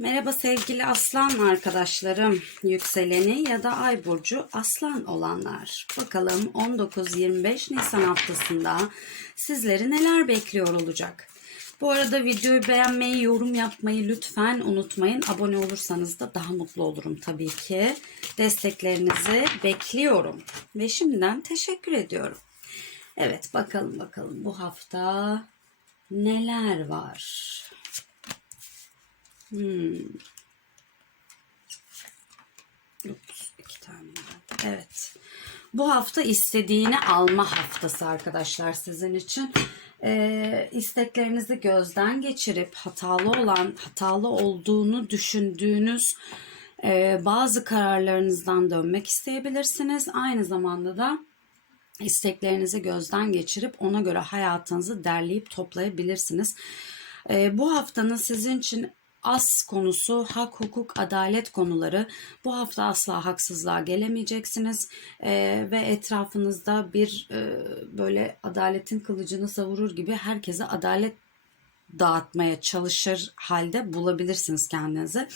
Merhaba sevgili aslan arkadaşlarım, yükseleni ya da ay burcu aslan olanlar. Bakalım 19-25 Nisan haftasında sizleri neler bekliyor olacak? Bu arada videoyu beğenmeyi, yorum yapmayı lütfen unutmayın. Abone olursanız da daha mutlu olurum tabii ki. Desteklerinizi bekliyorum. Ve şimdiden teşekkür ediyorum. Evet bakalım bakalım bu hafta neler var? Hmm. Ups, iki tane var. Evet. Bu hafta istediğini alma haftası arkadaşlar sizin için. Ee, isteklerinizi gözden geçirip hatalı olan, hatalı olduğunu düşündüğünüz e, bazı kararlarınızdan dönmek isteyebilirsiniz. Aynı zamanda da isteklerinizi gözden geçirip ona göre hayatınızı derleyip toplayabilirsiniz. Ee, bu haftanın sizin için as konusu, hak, hukuk, adalet konuları. Bu hafta asla haksızlığa gelemeyeceksiniz Ee, ve etrafınızda bir e, böyle adaletin kılıcını savurur gibi herkese adalet dağıtmaya çalışır halde bulabilirsiniz kendinizi.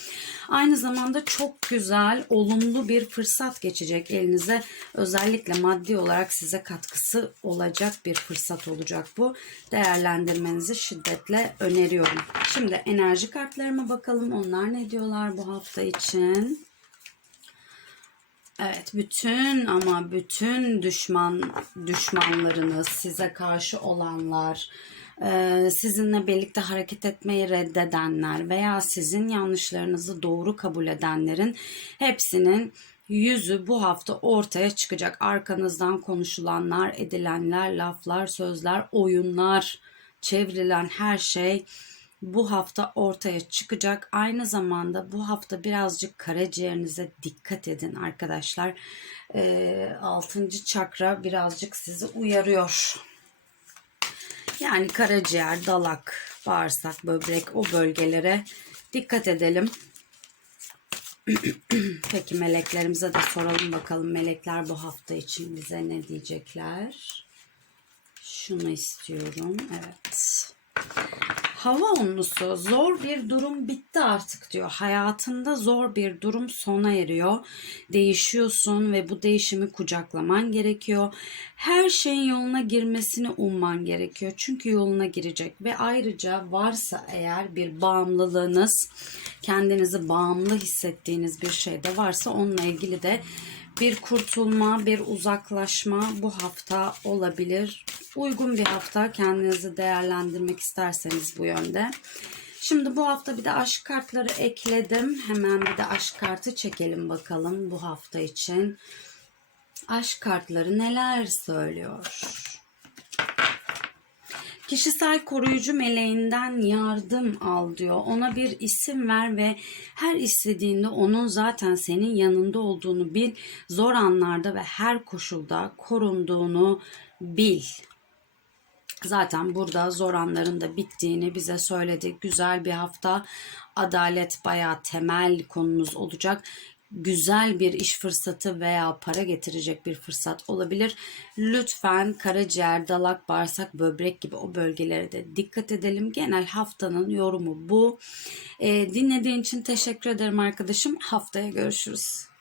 Aynı zamanda çok güzel, olumlu bir fırsat geçecek elinize. Özellikle maddi olarak size katkısı olacak bir fırsat olacak bu. Değerlendirmenizi şiddetle öneriyorum. Şimdi enerji kartlarıma bakalım. Onlar ne diyorlar bu hafta için? Evet, bütün ama bütün düşman düşmanlarınız, size karşı olanlar, sizinle birlikte hareket etmeyi reddedenler veya sizin yanlışlarınızı doğru kabul edenlerin hepsinin yüzü bu hafta ortaya çıkacak. Arkanızdan konuşulanlar, edilenler, laflar, sözler, oyunlar, çevrilen her şey bu hafta ortaya çıkacak. Aynı zamanda bu hafta birazcık karaciğerinize dikkat edin arkadaşlar. E, 6. çakra birazcık sizi uyarıyor. Yani karaciğer, dalak, bağırsak, böbrek o bölgelere dikkat edelim. Peki meleklerimize de soralım bakalım melekler bu hafta için bize ne diyecekler? Şunu istiyorum. Evet. Hava unlusu zor bir durum bitti artık diyor. Hayatında zor bir durum sona eriyor. Değişiyorsun ve bu değişimi kucaklaman gerekiyor. Her şeyin yoluna girmesini umman gerekiyor. Çünkü yoluna girecek ve ayrıca varsa eğer bir bağımlılığınız, kendinizi bağımlı hissettiğiniz bir şey de varsa onunla ilgili de bir kurtulma, bir uzaklaşma bu hafta olabilir. Uygun bir hafta kendinizi değerlendirmek isterseniz bu yönde. Şimdi bu hafta bir de aşk kartları ekledim. Hemen bir de aşk kartı çekelim bakalım bu hafta için. Aşk kartları neler söylüyor? Kişisel koruyucu meleğinden yardım al diyor. Ona bir isim ver ve her istediğinde onun zaten senin yanında olduğunu bil. Zor anlarda ve her koşulda korunduğunu bil. Zaten burada zor anların da bittiğini bize söyledi. Güzel bir hafta. Adalet bayağı temel konumuz olacak güzel bir iş fırsatı veya para getirecek bir fırsat olabilir. Lütfen karaciğer, dalak, bağırsak, böbrek gibi o bölgelere de dikkat edelim. Genel haftanın yorumu bu. Ee, dinlediğin için teşekkür ederim arkadaşım. Haftaya görüşürüz.